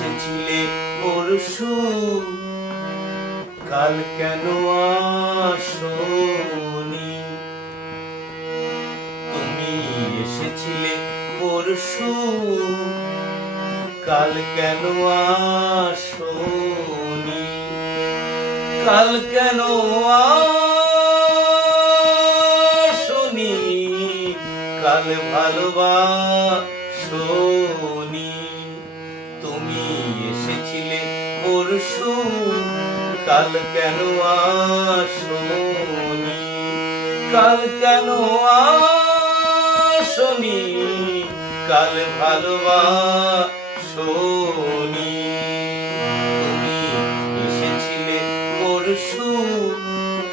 এসেছিলে পরশু, কাল কেন আসোনি? তুমি এসেছিলে পরশু, কাল কেন আসোনি? কাল কেন আসোনি? কাল ভালোবাসোনি? তুমি এসেছিলে পরশু, কাল কেন আসোনি? কাল কেন আসোনি? কাল ভালোবাসোনি? তুমি এসেছিলে পরশু,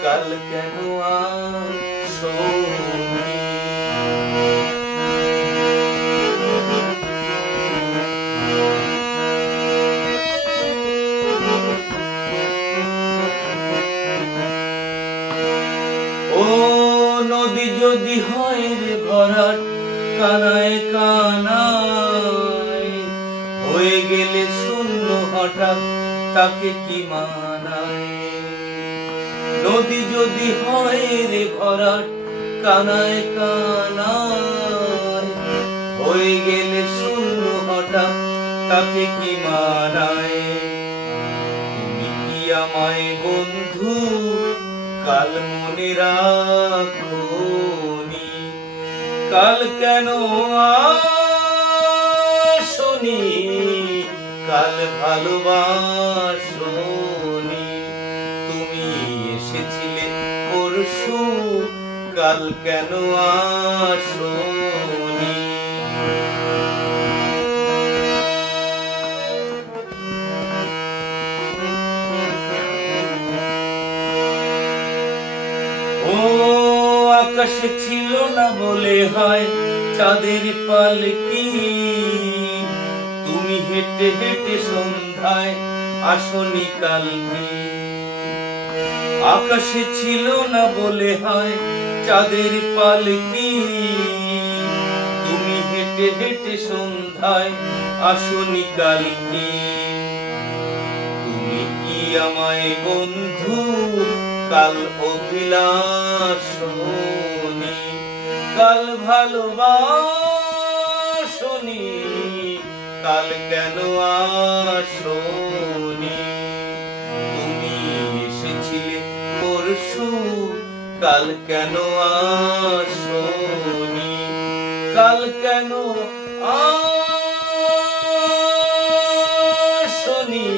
কাল কেন আসোনি? ও নদী যদি হয় রে ভরাট, কানায় কানায় হয়ে গেলে শূন্য হঠাৎ, তাকে কি মানায়? নদী যদি হয় রে ভরাট, কানায় কানায় হয়ে গেলে শূন্য হঠাৎ, তাকে কি মানায়? তুমি কি আমায় বন্ধু কাল মনে রাখোনি? কাল কেন আসোনি? কাল ভালোবাসোনি? তুমি এসেছিলে পরশু, কাল কেন আসোনি? ও আকাশে ছিল না বলে হয় চাঁদের পালকি, তুমি হেঁটে হেঁটে সন্ধ্যায় আসোনি কালকে। আকাশে ছিল না বলে হয় চাঁদের পালকি, তুমি হেঁটে হেঁটে সন্ধ্যায় আসোনি কালকে। তুমি কি আমায় বন্ধু কাল অভিলাষোনি? কাল ভালোবাসোনি? কাল কেন আসোনি? তুমি এসেছিলে পরশু, কাল কেন আসোনি? কাল কেন আসোনি?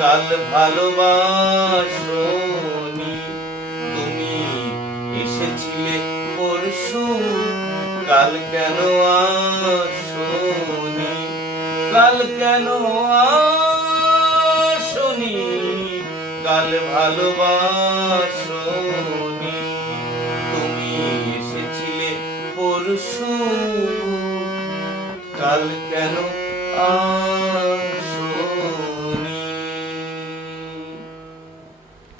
কাল ভালোবাসোনি? তুমি এসেছিলে পরশু, কাল কেন আসোনি? কাল কেন আসোনি? কাল ভালোবাসোনি? তুমি এসেছিলে পরশু, কাল কেন আসোনি?